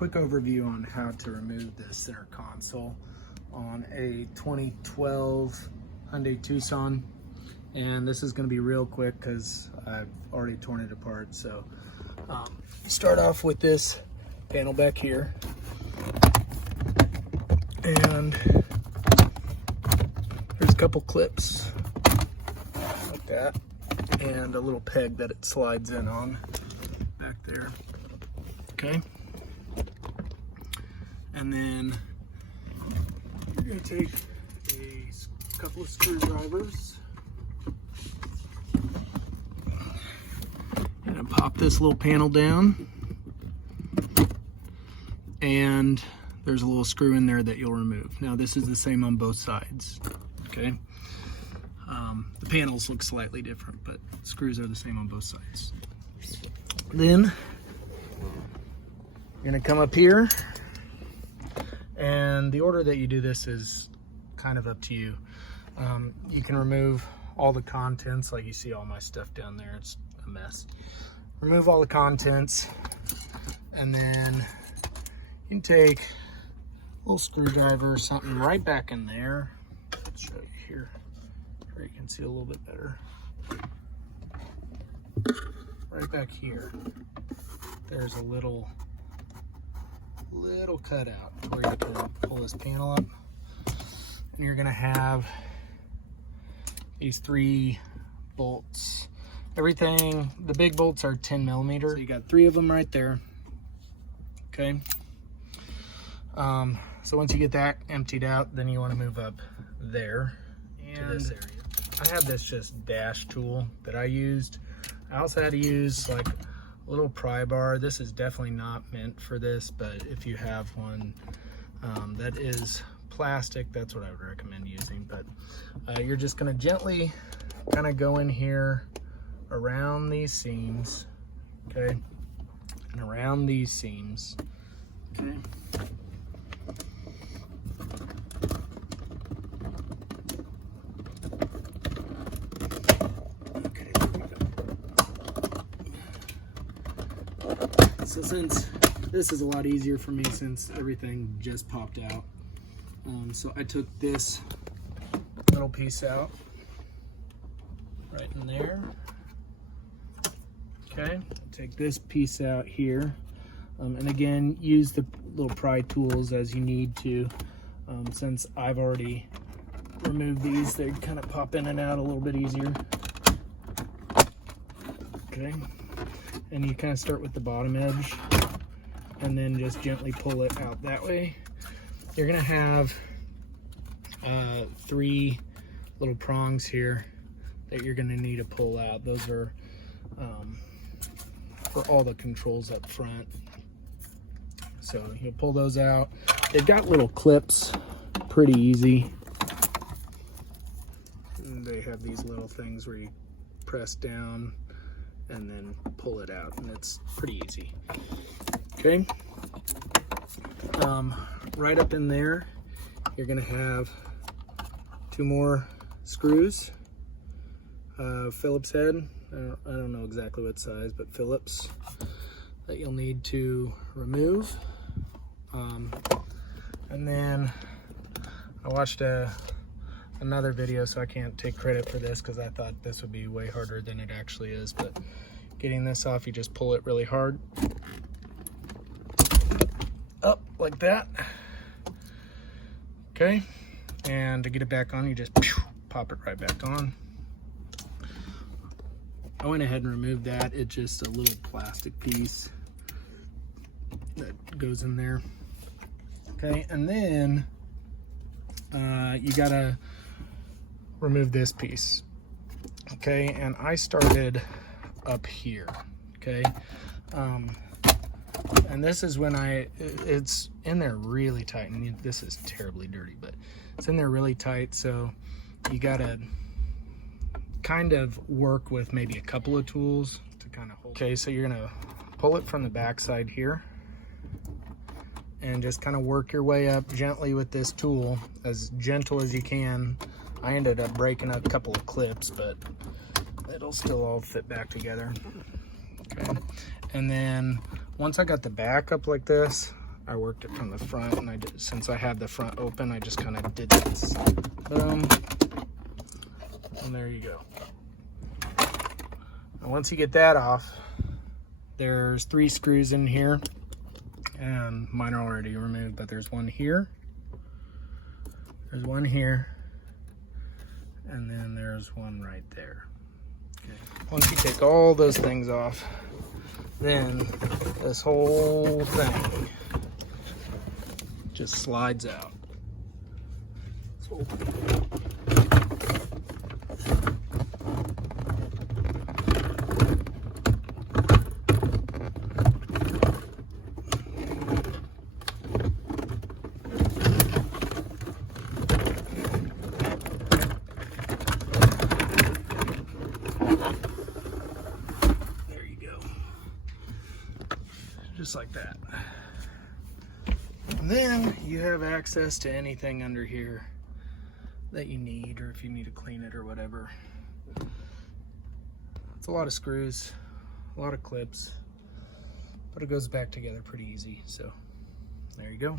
quick overview on how to remove the center console on a 2012 Hyundai Tucson. And this is going to be real quick because I've already torn it apart. So start off with this panel back here. And there's a couple clips like that and a little peg that it slides in on back there. Okay. And then you're going to take a couple of screwdrivers and pop this little panel down, and there's a little screw in there that you'll remove. Now this is the same on both sides, okay? The panels look slightly different, but screws are the same on both sides. Then you're gonna come up here, and the order that you do this is kind of up to you. You can remove all the contents, like you see all my stuff down there, it's a mess. Remove all the contents, and then you can take a little screwdriver or something right back in there. I'll show you here, where you can see a little bit better. Right back here, there's a little cutout where you can pull this panel up, and you're gonna have these 3 bolts. Everything, the big bolts are 10 millimeter. So you got 3 of them right there. Okay. So once you get that emptied out, then you want to move up there to this area. I have this just dash tool that I used. I also had to use like a little pry bar. This is definitely not meant for this, but if you have one that is plastic, that's what I would recommend using. But you're just going to gently kind of go in here around these seams, okay, and around these seams, okay. So since this is a lot easier for me since everything just popped out, so I took this little piece out right in there. Okay, take this piece out here, and again, use the little pry tools as you need to. Since I've already removed these, they kind of pop in and out a little bit easier. Okay, and you kind of start with the bottom edge and then just gently pull it out that way. You're gonna have 3 little prongs here that you're gonna need to pull out. Those are for all the controls up front. So you'll pull those out. They've got little clips, pretty easy. And they have these little things where you press down and then pull it out, and it's pretty easy. Okay. Right up in there, you're gonna have 2 more screws, Phillips head. I don't know exactly what size, but Phillips, that you'll need to remove. And then I watched another video, so I can't take credit for this because I thought this would be way harder than it actually is. But getting this off, you just pull it really hard up like that. Okay, and to get it back on, you just pop it right back on. I went ahead and removed that. It's just a little plastic piece that goes in there. Okay, and then you gotta remove this piece. Okay, and I started up here. Okay, and this is when it's in there really tight, and this is terribly dirty, but it's in there really tight, so you gotta kind of work with maybe a couple of tools to kind of hold. Okay, so you're gonna pull it from the back side here and just kind of work your way up gently with this tool, as gentle as you can. I ended up breaking a couple of clips, but it'll still all fit back together. Okay, and then once I got the back up like this, I worked it from the front, and since I had the front open, I just kind of did this. Boom. And there you go. And once you get that off, there's 3 screws in here, and mine are already removed, but there's one here, there's one here, and then there's one right there. Okay. Once you take all those things off, then this whole thing just slides out. So, there you go. Just like that. And then you have access to anything under here that you need, or if you need to clean it or whatever. It's a lot of screws, a lot of clips, but it goes back together pretty easy. So there you go.